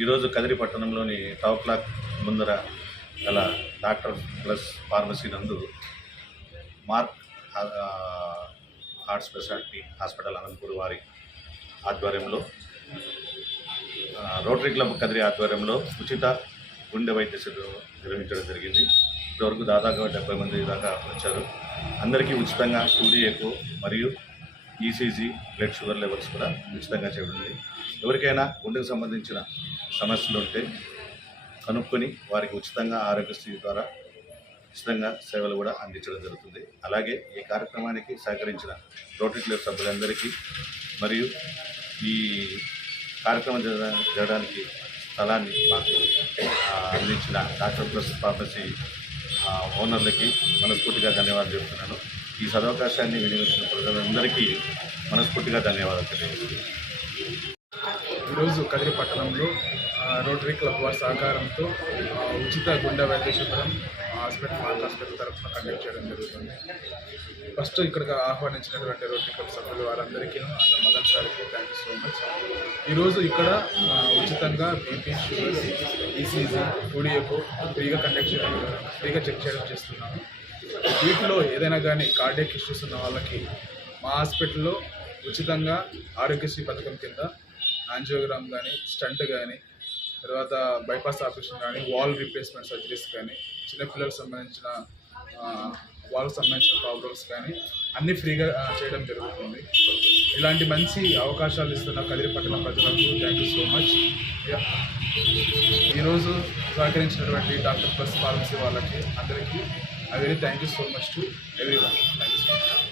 ఈరోజు కదిరి పట్టణంలోని tower clock ముందర గల డాక్టర్ ప్లస్ ఫార్మసీ నందు mark heart speciality hospital Anantapur వారి ఆధ్వర్యంలో రోటరీ క్లబ్ కదిరి ఆధ్వర్యంలో ఉచిత గుండె వైద్య శిబిరం నిర్వహించడం జరిగింది. ఇప్పటివరకు దాదాపుగా 70 మంది దాకా వచ్చారు. అందరికీ ఉచితంగా 2D ఎకో మరియు ఈసీజీ బ్లడ్ షుగర్ లెవెల్స్ కూడా ఉచితంగా చేయబడింది. ఎవరికైనా గుండెకు సంబంధించిన సమస్యలు ఉంటే కనుక్కొని వారికి ఉచితంగా ఆరోగ్యశ్రీ ద్వారా ఉచితంగా సేవలు కూడా అందించడం జరుగుతుంది. అలాగే ఈ కార్యక్రమానికి సహకరించిన రోటరీ క్లబ్ సభ్యులందరికీ మరియు ఈ కార్యక్రమం జరగడానికి స్థలాన్ని మాకు అందించిన డాక్టర్ ప్లస్ ఫార్మసీ ఓనర్లకి మనస్ఫూర్తిగా ధన్యవాదాలు చెప్తున్నాను. ఈ సదవకాశాన్ని వినియోగించిన ప్రజలందరికీ మనస్ఫూర్తిగా ధన్యవాదాలు తెలియజేస్తున్నాను. ఈరోజు కదిరి పట్టణంలో రోటరీ క్లబ్ వారి సహకారంతో ఉచిత గుండె వైద్య శిబిరం మార్క్ హాస్పిటల్ తరఫున కండక్ట్ చేయడం జరుగుతుంది. ఫస్ట్ ఇక్కడికి ఆహ్వానించినటువంటి రోటరీ క్లబ్ సభ్యులు వారందరికీ మదన్ సార్కి థ్యాంక్ యూ సో మచ్. ఈరోజు ఇక్కడ ఉచితంగా BP, sugar, ECG, 2D echo ఫ్రీగా చెక్ చేయడం చేస్తున్నాము. వీటిలో ఏదైనా కానీ కార్డియాక్ ఇష్యూస్ ఉన్న వాళ్ళకి మా హాస్పిటల్లో ఉచితంగా ఆరోగ్యశ్రీ పథకం కింద యాంజియోగ్రామ్ కానీ, స్టంట్ కానీ, తర్వాత బైపాస్ ఆపరేషన్ కానీ, వాల్ రీప్లేస్మెంట్ సర్జరీస్ కానీ, చిన్నపిల్లలకు సంబంధించిన వాళ్ళకు సంబంధించిన ప్రాబ్లమ్స్ కానీ అన్నీ ఫ్రీగా చేయడం జరుగుతుంది. ఇలాంటి మంచి అవకాశాలు ఇస్తున్న కదిరి పట్టణ ప్రజలకు థ్యాంక్ యూ సో మచ్. ఈరోజు సహకరించినటువంటి డాక్టర్ ప్లస్ ఫార్మసీ వాళ్ళకి అందరికీ I really thank you so much to everyone. Thank you so much.